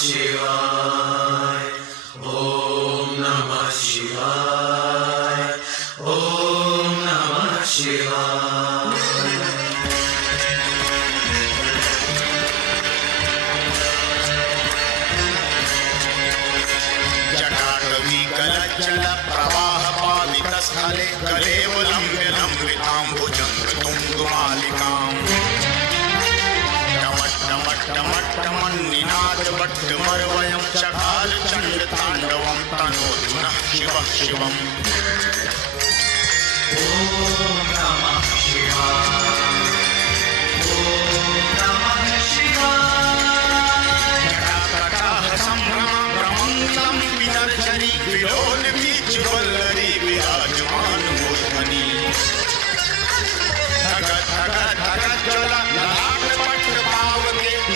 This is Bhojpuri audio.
शिवाय ओम नमः शिवाय ओम नमः शिवाय जटाटवी गलज्जल प्रवाह पावितस्थले कलेवलम्ब्य लम्बिताम्बुजं तुङ्गमालिकाम् टमट्टमट्टमट्टमन्निनादवट्टमर्वयं चकालचण्डताण्डवं तनोतु नः शिवः शिवम् ओम नमः शिवाय ओम नमः